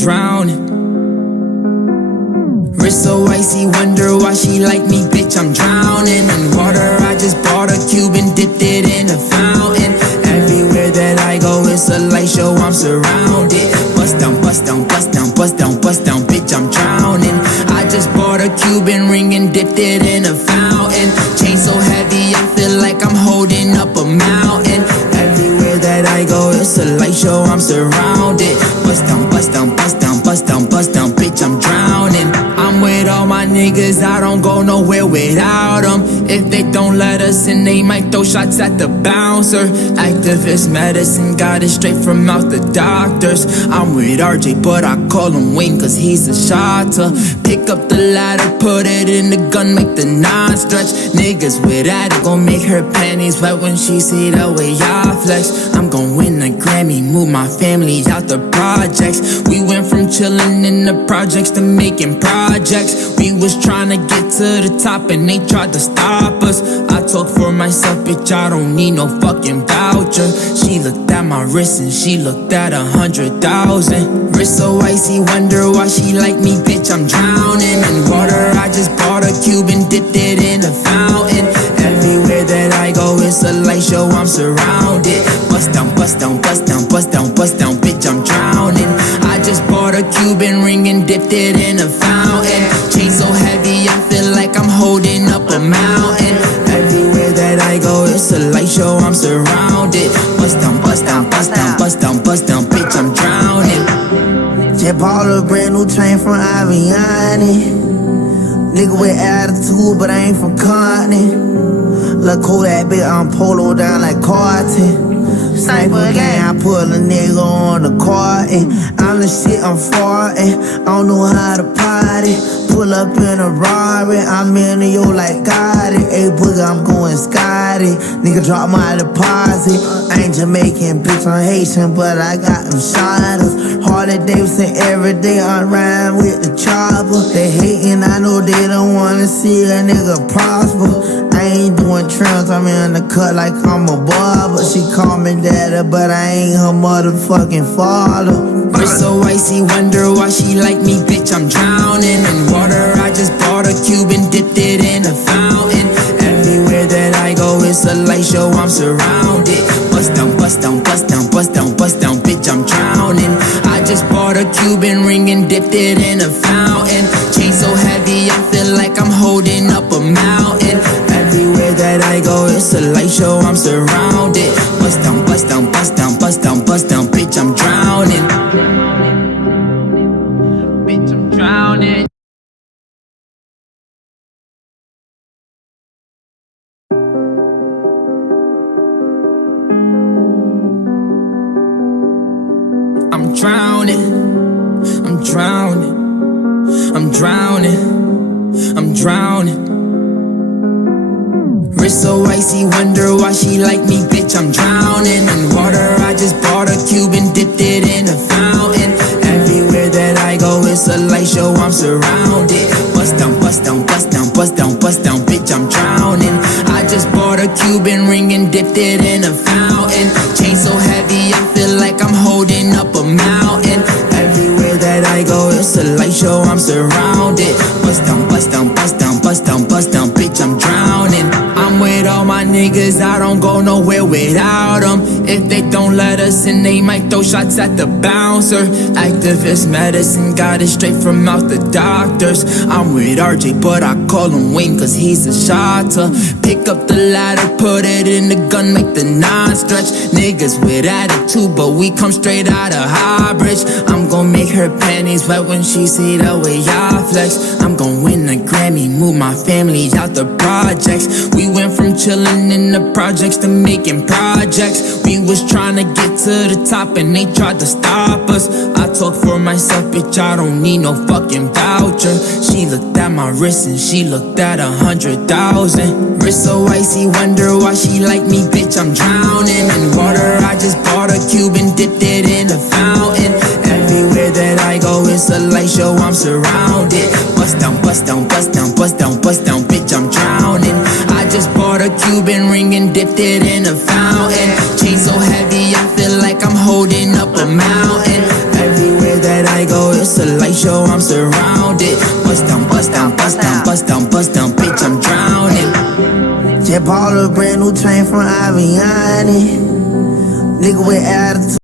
drowning. Wrist so icy, wonder why she like me, bitch, I'm drowning. In water, I just bought a cube and dipped it in a fountain. Everywhere that I go, it's a light show, I'm surrounded. Bust down, bust down, bust down, bust down, bust down, bitch, I'm drowning. I just bought a Cuban ring and dipped it in a fountain. Chain so heavy, I feel like I'm holding up a mountain. Everywhere that I go, it's a light show, I'm surrounded. Bust down, bust down, bust down, bust down, bust down, bitch, I'm drowning. I'm with all my niggas, I don't go nowhere without them. If they don't let us in, they might throw shots at the bouncer. Activist medicine, got it straight from out the doctors. I'm with RJ, but I call him Wayne cause he's a shotter. Pick up the ladder, put it in the gun, make the nine stretch. Niggas with that, it gon' make her panties wet when she see the way I flex. I'm gon' win a Grammy, move my family out the projects. We went from chillin' in the projects to making projects. We was tryna get to the top and they tried to stop us. I talk for myself, bitch, I don't need no fucking voucher. She looked at my wrist and she looked at 100,000. Wrist so icy, wonder why she like me, bitch, I'm drowning. In water, I just bought a cube and dipped it in a fountain. Everywhere that I go, it's a light show, I'm surrounded. Bust down, bust down, bust down, bust down, bust down, bitch, I'm drowning. I just bought a Cuban ring and dipped it in a fountain. Chain so heavy, I feel like I'm holding up a mountain. Everywhere that I go, it's a light show, I'm surrounded. Bust down, bust down, bust down, bust down, bust down, bitch, I'm drowning. Just bought a brand new chain from Aviani. Nigga with attitude, but I ain't from Compton. Look cool that bitch, I'm polo down like Carton. Sniper gang, I put a nigga on the carton. I'm the shit, I'm farting. I don't know how to party. Pull up in a Rari, I'm in yo like Gotti. Hey, booger, I'm going Scotty. Nigga drop my deposit. I ain't Jamaican, bitch, I'm Haitian, but I got them shotters. Harley Davidson every day, I ride with the chopper. They hating, I know they don't wanna see a nigga prosper. I ain't doing trims, I'm in the cut like I'm a barber. She call me daddy, but I ain't her motherfucking father. Wrist so icy, wonder why she like me, bitch, I'm drowning. In water, I just bought a cube and dipped it in a fountain. Everywhere that I go, it's a light show, I'm surrounded. Bust down, bust down, bust down, bust down, bust down, bitch, I'm drowning. I just bought a Cuban ring and dipped it in a fountain. Chain so heavy, I feel like I'm holding up a mountain. Everywhere that I go, it's a light show, I'm surrounded. Bust down, bust down, bust down, bust down, bust down, bitch, I'm drowning. Bitch, I'm drowning. I'm drowning, I'm drowning, I'm drowning, I'm drowning. Wrist so icy, wonder why she like me, bitch, I'm drowning. In water, I just bought a cube and dipped it in a fountain. Everywhere that I go, it's a light show, I'm surrounded. Bust down, bust down, bust down, bust down, bust down, bitch, I'm drowning. I just bought a Cuban ring and dipped it in a fountain. Chain so heavy, I feel like I'm holding up a mountain. Everywhere that I go, it's a light show, I'm surrounded. Bust down, bust down, bust down, bust down, bust down, bitch, I'm drowning. I'm with all my niggas, I don't go nowhere without them. If they don't let us in, they might throw shots at the bouncer. Activist medicine, got it straight from out the doctors. I'm with RJ, but I call him Wayne cause he's a shotter. Pick up the ladder, put it in the gun, make the nine stretch. Niggas with attitude, but we come straight out of Highbridge. I'm gon' make her panties wet when she see the way I flex. I'm gon' win a Grammy, move my family out the projects. We went from chillin' in the projects to making projects. We was tryna get to the top and they tried to stop us. I talk for myself, bitch, I don't need no fucking voucher. She looked at my wrist and she looked at 100,000. Wrist so icy, wonder why she like me, bitch, I'm drowning. In water, I just bought a cube and dipped it in a fountain. Everywhere that I go, it's a light show, I'm surrounded. Bust down, bust down, bust down, bust down, bust down, bitch, I'm drowning. I just bought a Cuban ring and dipped it in a fountain. Chain so heavy, I feel like I'm holding up a mountain. Everywhere that I I go, it's a light show, I'm surrounded. Bust down, bust down, bust down, bust down, bust down, bitch, I'm drowning. Just bought a brand new chain from Aviani. Nigga with attitude.